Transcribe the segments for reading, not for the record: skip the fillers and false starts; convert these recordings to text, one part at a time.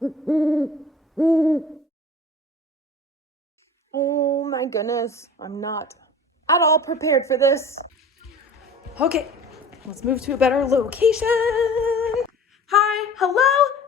Oh my goodness, I'm not at all prepared for this. Okay, let's move to a better location. Hi, hello,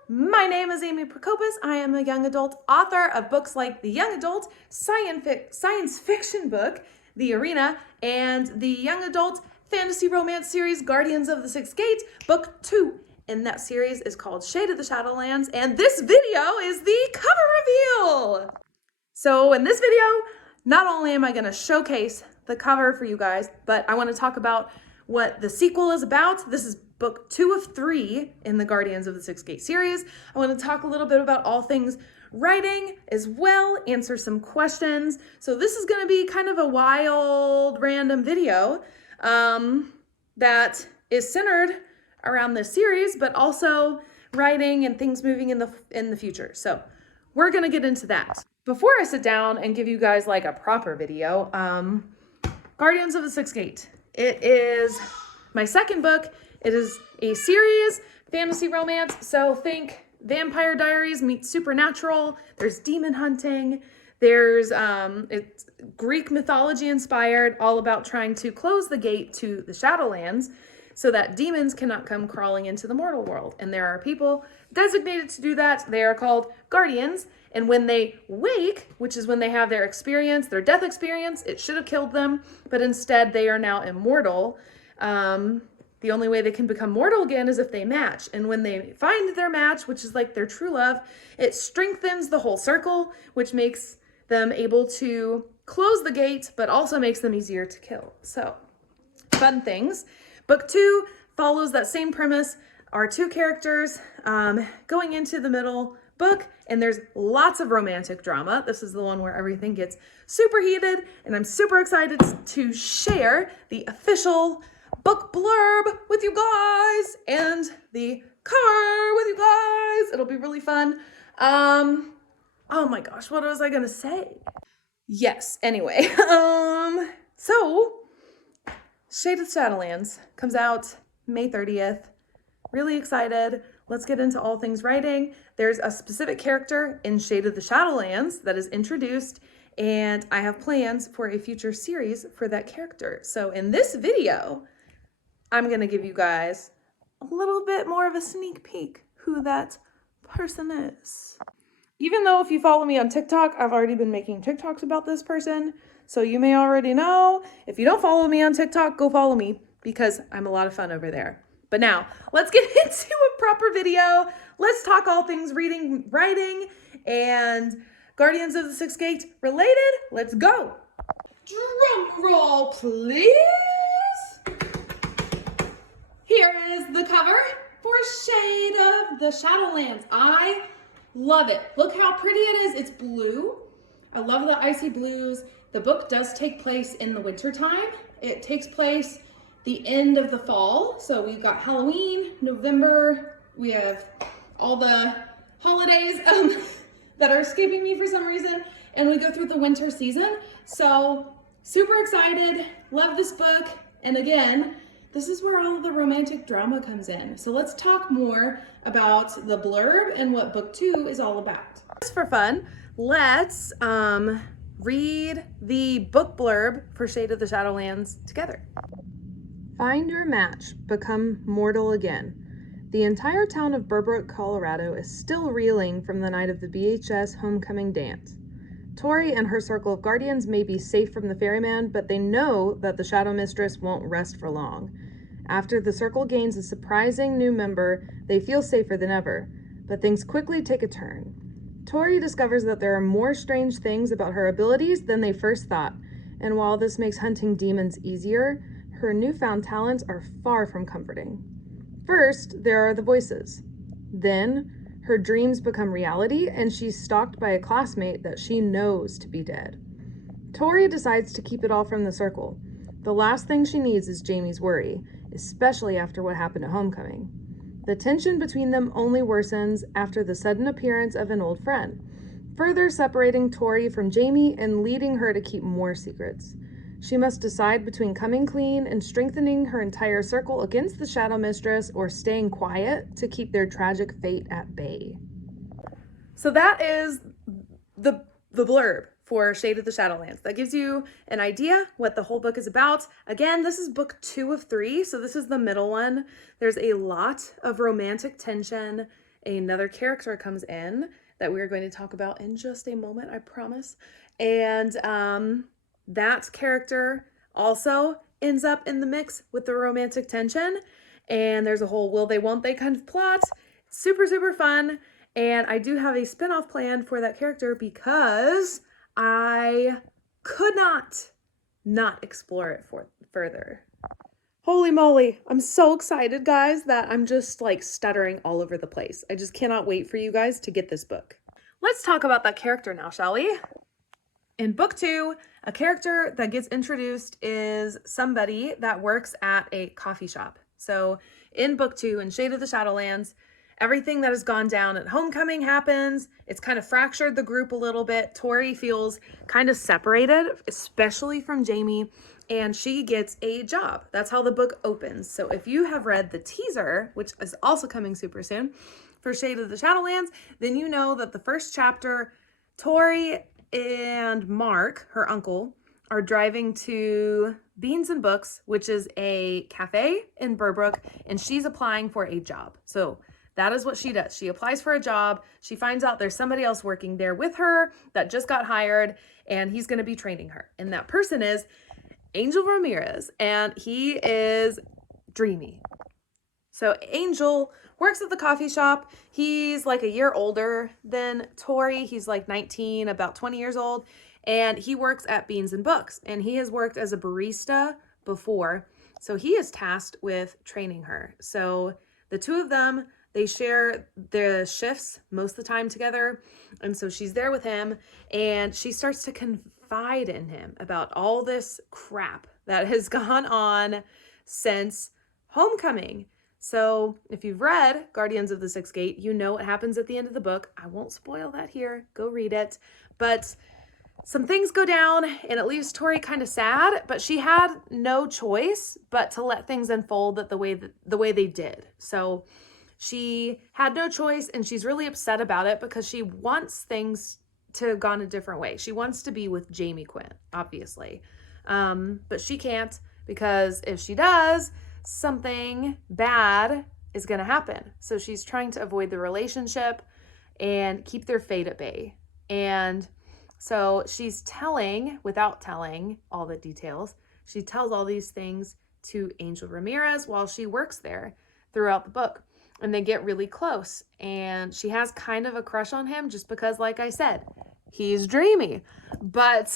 my name is Amy Prokopis. I am a young adult author of books like the young adult science fiction book, The Arena, and the young adult fantasy romance series, Guardians of the Sixth Gate, book 2. And that series is called Shade of the Shadowlands, and this video is the cover reveal. So in this video, not only am I going to showcase the cover for you guys, but I want to talk about what the sequel is about. This is book 2 of 3 in the Guardians of the Sixth Gate series. I want to talk a little bit about all things writing as well, answer some questions. So this is going to be kind of a wild, random video that is centered around this series, but also writing and things moving in the future. So we're going to get into that. Before I sit down and give you guys like a proper video, Guardians of the Sixth Gate. It is my second book. It is a series, fantasy romance. So think Vampire Diaries meets Supernatural. There's demon hunting. There's it's Greek mythology inspired, all about trying to close the gate to the Shadowlands so that demons cannot come crawling into the mortal world. And there are people designated to do that. They are called Guardians. And when they wake, which is when they have their experience, their death experience, it should have killed them, but instead they are now immortal. The only way they can become mortal again is if they match. And when they find their match, which is like their true love, it strengthens the whole circle, which makes them able to close the gate, but also makes them easier to kill. So, fun things. Book 2 follows that same premise. Our two characters going into the middle book, and there's lots of romantic drama. This is the one where everything gets super heated, and I'm super excited to share the official book blurb with you guys and the cover with you guys. It'll be really fun. Oh my gosh, what was I gonna say? Yes, anyway. So Shade of the Shadowlands comes out May 30th. Really excited. Let's get into all things writing. There's a specific character in Shade of the Shadowlands that is introduced, and I have plans for a future series for that character. So in this video, I'm gonna give you guys a little bit more of a sneak peek who that person is. Even though if you follow me on TikTok, I've already been making TikToks about this person, so you may already know. If you don't follow me on TikTok, go follow me because I'm a lot of fun over there. But now, let's get into a proper video. Let's talk all things reading, writing, and Guardians of the Sixth Gate related. Let's go. Drum roll, please. Here is the cover for Shade of the Shadowlands. I love it. Look how pretty it is. It's blue. I love the icy blues. The book does take place in the winter time. It takes place the end of the fall. So we've got Halloween, November. We have all the holidays that are escaping me for some reason. And we go through the winter season. So super excited. Love this book. And again, this is where all of the romantic drama comes in. So let's talk more about the blurb and what book 2 is all about. Just for fun, let's read the book blurb for Shade of the Shadowlands together. Find your match, become mortal again. The entire town of Burbrook, Colorado is still reeling from the night of the BHS homecoming dance. Tori and her circle of guardians may be safe from the ferryman, but they know that the Shadow Mistress won't rest for long. After the circle gains a surprising new member, they feel safer than ever, but things quickly take a turn. Tori discovers that there are more strange things about her abilities than they first thought, and while this makes hunting demons easier, her newfound talents are far from comforting. First, there are the voices. Then, her dreams become reality, and she's stalked by a classmate that she knows to be dead. Tori decides to keep it all from the circle. The last thing she needs is Jamie's worry, especially after what happened at homecoming. The tension between them only worsens after the sudden appearance of an old friend, further separating Tori from Jamie and leading her to keep more secrets. She must decide between coming clean and strengthening her entire circle against the Shadow Mistress or staying quiet to keep their tragic fate at bay. So that is the blurb for Shade of the Shadowlands. That gives you an idea what the whole book is about. Again, this is book 2 of 3, so this is the middle one. There's a lot of romantic tension. Another character comes in that we are going to talk about in just a moment, I promise. And that character also ends up in the mix with the romantic tension. And there's a whole will they, won't they kind of plot. Super, super fun. And I do have a spinoff plan for that character because I could not explore it further. Holy moly. I'm so excited, guys, that I'm just like stuttering all over the place. I just cannot wait for you guys to get this book. Let's talk about that character now, shall we? In book 2, a character that gets introduced is somebody that works at a coffee shop. So in book 2, in Shade of the Shadowlands, everything that has gone down at Homecoming happens. It's kind of fractured the group a little bit. Tori feels kind of separated, especially from Jamie, and she gets a job. That's how the book opens. So if you have read the teaser, which is also coming super soon, for Shade of the Shadowlands, then you know that the first chapter, Tori and Mark, her uncle, are driving to Beans and Books, which is a cafe in Burbrook, and she's applying for a job. So that is what she does. She applies for a job. She finds out there's somebody else working there with her that just got hired, and he's going to be training her. And that person is Angel Ramirez, and he is dreamy. So Angel works at the coffee shop. He's like a year older than Tori. He's like 19, about 20 years old. And he works at Beans and Books. And he has worked as a barista before. So he is tasked with training her. So the two of them, they share their shifts most of the time together. And so she's there with him. And she starts to confide in him about all this crap that has gone on since Homecoming. So if you've read Guardians of the Sixth Gate, you know what happens at the end of the book. I won't spoil that here. Go read it. But some things go down and it leaves Tori kind of sad, but she had no choice but to let things unfold the way they did. So she had no choice and she's really upset about it because she wants things to have gone a different way. She wants to be with Jamie Quinn, obviously. But she can't because if she does, something bad is going to happen. So she's trying to avoid the relationship and keep their fate at bay. And so she's telling, without telling all the details, she tells all these things to Angel Ramirez while she works there throughout the book. And they get really close. And she has kind of a crush on him just because, like I said, he's dreamy. But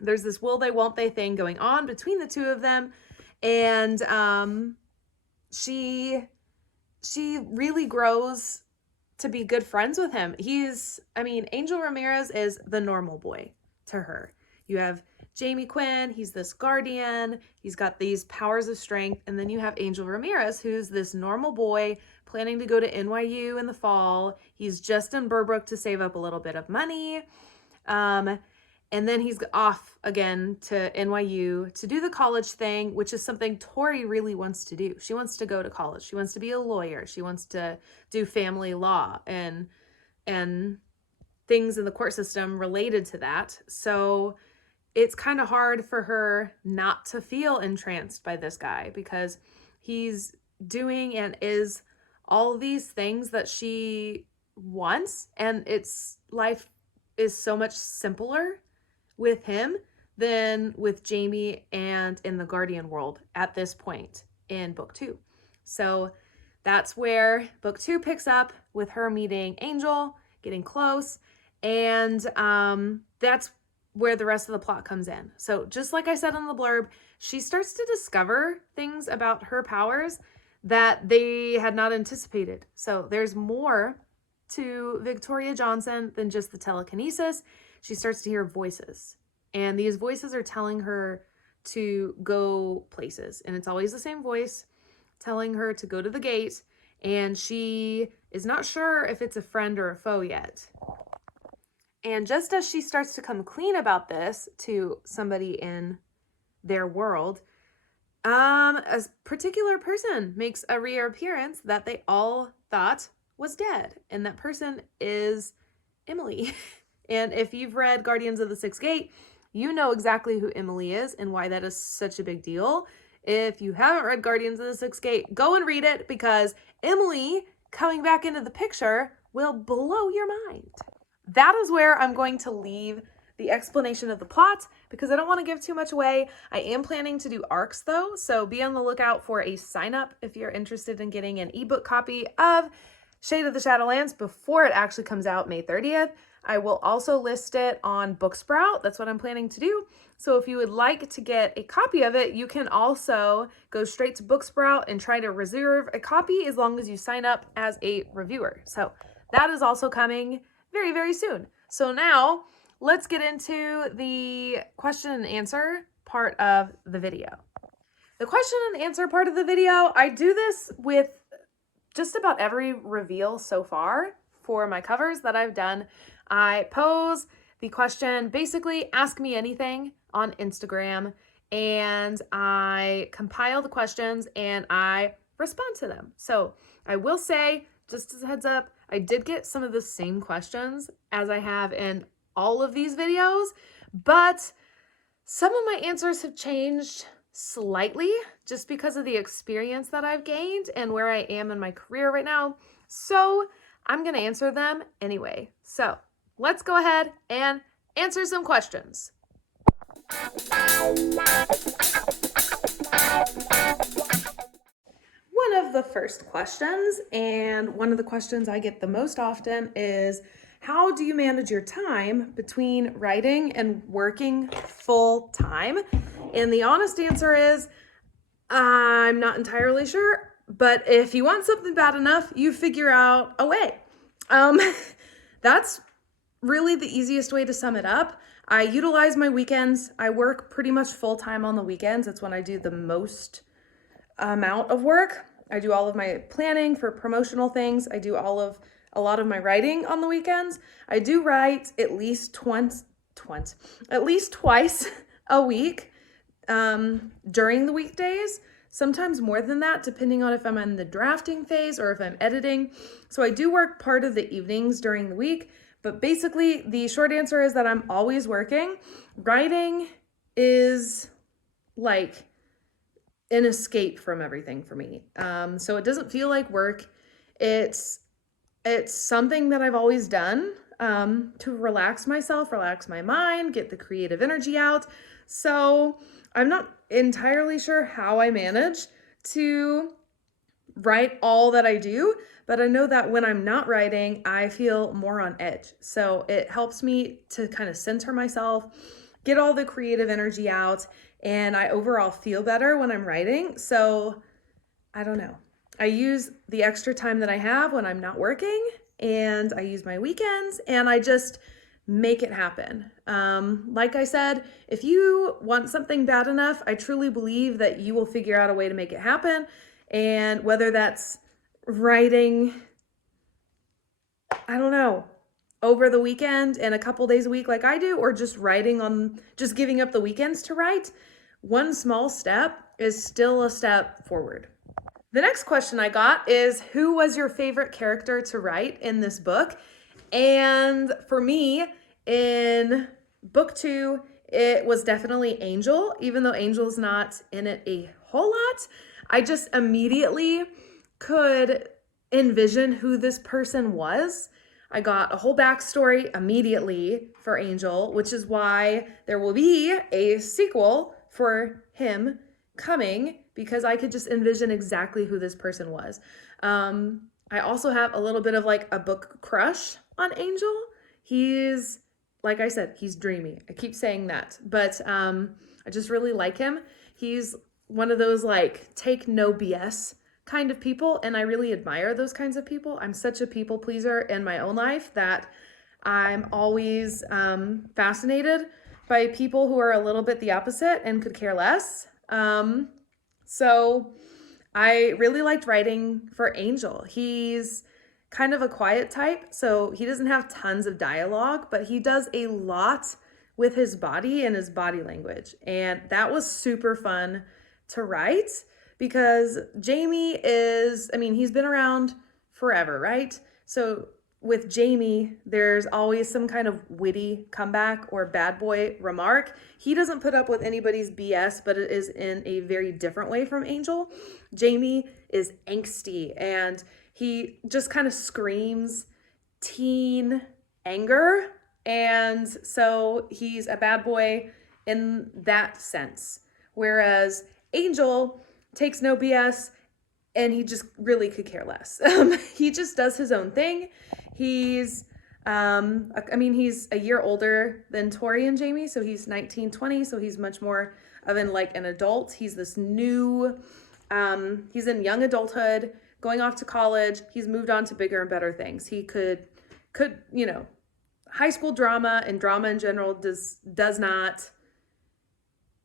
there's this will they, won't they thing going on between the two of them. And she really grows to be good friends with him. Angel Ramirez is the normal boy to her. You have Jamie Quinn, he's this guardian, he's got these powers of strength, and then you have Angel Ramirez, who's this normal boy planning to go to NYU in the fall. He's just in Burbrook to save up a little bit of money. And then he's off again to NYU to do the college thing, which is something Tori really wants to do. She wants to go to college. She wants to be a lawyer. She wants to do family law and things in the court system related to that. So it's kind of hard for her not to feel entranced by this guy because he's doing and is all these things that she wants. And life is so much simpler with him than with Jamie and in the Guardian world at this point in book 2. So that's where book 2 picks up with her meeting Angel, getting close, and that's where the rest of the plot comes in. So just like I said in the blurb, she starts to discover things about her powers that they had not anticipated. So there's more to Victoria Johnson than just the telekinesis. She starts to hear voices, and these voices are telling her to go places, and it's always the same voice telling her to go to the gate, and she is not sure if it's a friend or a foe yet. And just as she starts to come clean about this to somebody in their world, a particular person makes a reappearance that they all thought was dead. And that person is Emily. And if you've read Guardians of the Sixth Gate, you know exactly who Emily is and why that is such a big deal. If you haven't read Guardians of the Sixth Gate, go and read it, because Emily coming back into the picture will blow your mind. That is where I'm going to leave the explanation of the plot, because I don't want to give too much away. I am planning to do arcs though, so be on the lookout for a sign up if you're interested in getting an ebook copy of Shade of the Shadowlands before it actually comes out May 30th. I will also list it on Booksprout. That's what I'm planning to do. So if you would like to get a copy of it, you can also go straight to Booksprout and try to reserve a copy as long as you sign up as a reviewer. So that is also coming very, very soon. So now let's get into the question and answer part of the video. The question and answer part of the video, I do this with just about every reveal so far for my covers that I've done. I pose the question, basically ask me anything on Instagram, and I compile the questions and I respond to them. So I will say, just as a heads up, I did get some of the same questions as I have in all of these videos, but some of my answers have changed slightly just because of the experience that I've gained and where I am in my career right now. So I'm going to answer them anyway. So let's go ahead and answer some questions. One of the first questions, and one of the questions I get the most often, is how do you manage your time between writing and working full time? And the honest answer is, I'm not entirely sure, but if you want something bad enough, you figure out a way. That's really the easiest way to sum it up. I utilize my weekends. I work pretty much full time on the weekends. It's when I do the most amount of work. I do all of my planning for promotional things. I do a lot of my writing on the weekends. I do write at least twice a week during the weekdays, sometimes more than that, depending on if I'm in the drafting phase or if I'm editing. So I do work part of the evenings during the week, but basically the short answer is that I'm always working. Writing is like an escape from everything for me. So it doesn't feel like work. It's something that I've always done to relax myself, relax my mind, get the creative energy out. So I'm not entirely sure how I manage to write all that I do, but I know that when I'm not writing, I feel more on edge. So it helps me to kind of center myself, get all the creative energy out, and I overall feel better when I'm writing. So I don't know. I use the extra time that I have when I'm not working, and I use my weekends, and I just make it happen. Like I said, if you want something bad enough, I truly believe that you will figure out a way to make it happen. And whether that's writing, I don't know, over the weekend and a couple days a week like I do, or just just giving up the weekends to write, one small step is still a step forward. The next question I got is, who was your favorite character to write in this book? And for me, in book 2, it was definitely Angel. Even though Angel's not in it a whole lot, I just immediately could envision who this person was. I got a whole backstory immediately for Angel, which is why there will be a sequel for him coming, because I could just envision exactly who this person was. I also have a little bit of like a book crush on Angel. He's, like I said, he's dreamy. I keep saying that, but I just really like him. He's one of those like take no BS kind of people, and I really admire those kinds of people. I'm such a people pleaser in my own life that I'm always fascinated by people who are a little bit the opposite and could care less. So I really liked writing for Angel. He's kind of a quiet type, so he doesn't have tons of dialogue, but he does a lot with his body and his body language. And that was super fun to write, because Jamie is, I mean, he's been around forever, right? So with Jamie, there's always some kind of witty comeback or bad boy remark. He doesn't put up with anybody's BS, but it is in a very different way from Angel. Jamie is angsty and he just kind of screams teen anger. And so he's a bad boy in that sense. Whereas Angel takes no BS and he just really could care less. He just does his own thing. He's he's a year older than Tori and Jamie, so he's 19, 20, so he's much more of an adult. He's this new, he's in young adulthood, going off to college. He's moved on to bigger and better things. He could, high school drama and drama in general does not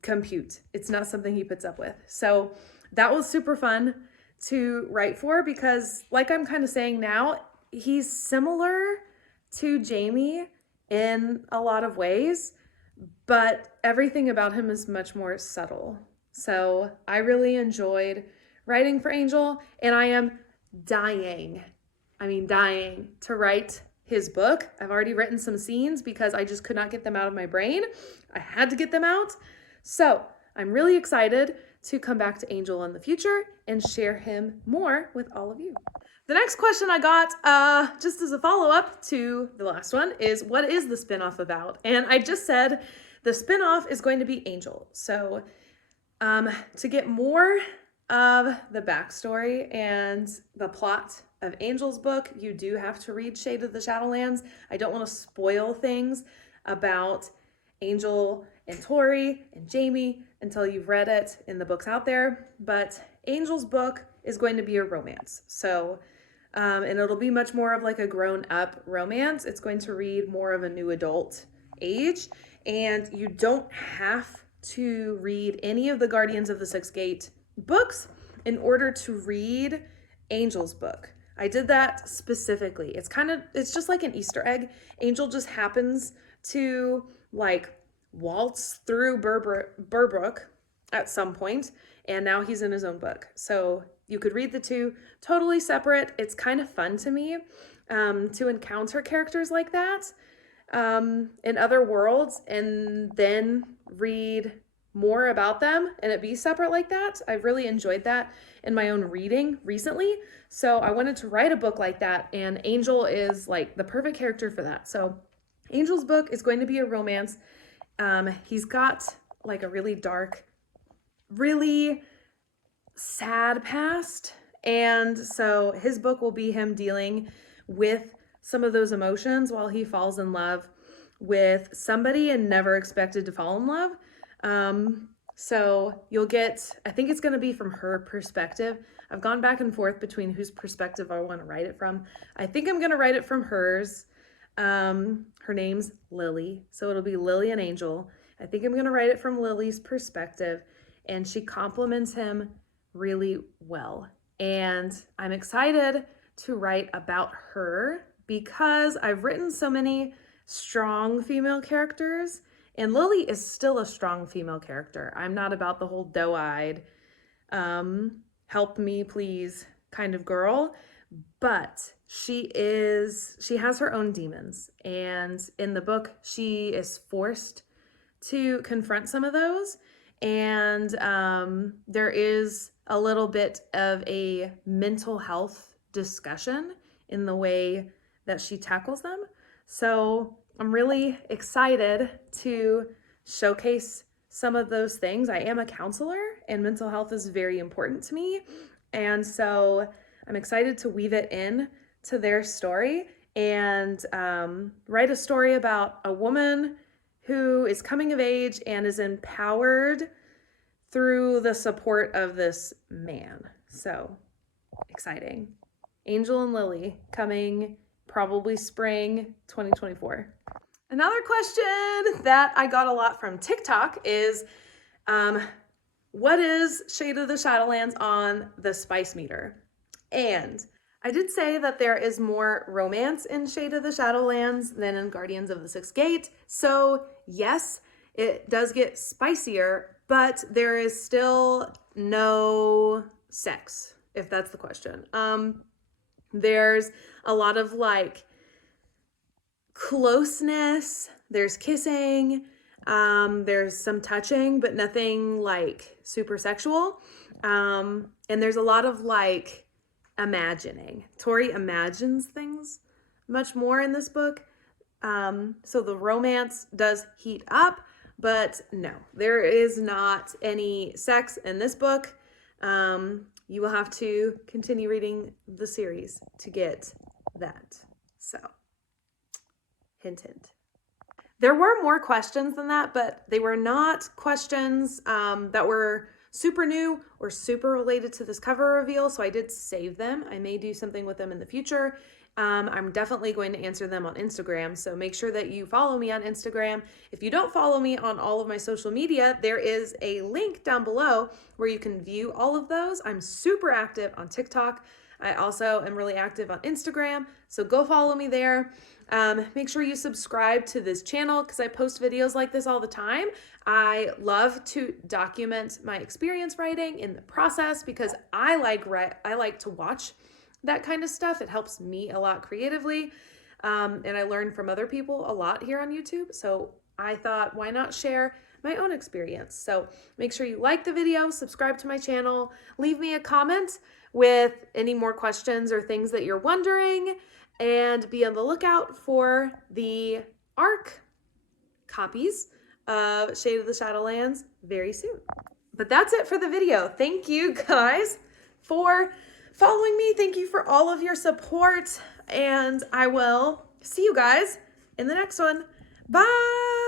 compute. It's not something he puts up with. So that was super fun to write for because, like I'm kind of saying now, he's similar to Jamie in a lot of ways, but everything about him is much more subtle. So I really enjoyed writing for Angel, and I am dying to write his book. I've already written some scenes because I just could not get them out of my brain. I had to get them out. So I'm really excited to come back to Angel in the future and share him more with all of you. The next question I got, just as a follow-up to the last one, is what is the spinoff about? And I just said the spinoff is going to be Angel. So to get more of the backstory and the plot of Angel's book, you do have to read Shade of the Shadowlands. I don't want to spoil things about Angel and Tori and Jamie until you've read it in the books out there. But Angel's book is going to be a romance. So, and it'll be much more of like a grown-up romance. It's going to read more of a new adult age. And you don't have to read any of the Guardians of the Sixth Gate books in order to read Angel's book. I did that specifically. It's just like an Easter egg. Angel just happens to waltz through Burbrook at some point, and now he's in his own book. So you could read the two totally separate. It's kind of fun to me to encounter characters like that in other worlds and then read more about them and it be separate like that. I've really enjoyed that in my own reading recently. So I wanted to write a book like that, and Angel is the perfect character for that. So Angel's book is going to be a romance. He's got a really dark, really sad past. And so his book will be him dealing with some of those emotions while he falls in love with somebody and never expected to fall in love. So you'll get, I think it's going to be from her perspective. I've gone back and forth between whose perspective I want to write it from. I think I'm going to write it from hers. Her name's Lily, so it'll be Lily and Angel. I think I'm going to write it from Lily's perspective, and she compliments him really well. And I'm excited to write about her because I've written so many strong female characters, and Lily is still a strong female character. I'm not about the whole doe-eyed, help me please kind of girl, but she has her own demons. And in the book, she is forced to confront some of those. And there is a little bit of a mental health discussion in the way that she tackles them. So I'm really excited to showcase some of those things. I am a counselor and mental health is very important to me. And so I'm excited to weave it in to their story and write a story about a woman who is coming of age and is empowered through the support of this man. So exciting. Angel and Lily coming probably spring 2024. Another question that I got a lot from TikTok is, what is Shade of the Shadowlands on the spice meter? And I did say that there is more romance in Shade of the Shadowlands than in Guardians of the Sixth Gate. So yes, it does get spicier, but there is still no sex, if that's the question. There's a lot of like closeness, there's kissing, there's some touching, but nothing like super sexual. And there's a lot of like imagining. Tori imagines things much more in this book. So the romance does heat up, but no, there is not any sex in this book. You will have to continue reading the series to get that. So, hint, hint. There were more questions than that, but they were not questions that were super new or super related to this cover reveal, so I did save them. I may do something with them in the future. I'm definitely going to answer them on Instagram, so make sure that you follow me on Instagram. If you don't follow me on all of my social media, there is a link down below where you can view all of those. I'm super active on TikTok. I also am really active on Instagram, so go follow me there. Make sure you subscribe to this channel because I post videos like this all the time. I love to document my experience writing in the process because I like to watch that kind of stuff. It helps me a lot creatively. And I learn from other people a lot here on YouTube. So I thought, why not share my own experience? So make sure you like the video, subscribe to my channel, leave me a comment with any more questions or things that you're wondering, and be on the lookout for the ARC copies of Shade of the Shadowlands very soon. But that's it for the video. Thank you guys for following me. Thank you for all of your support, and I will see you guys in the next one. Bye!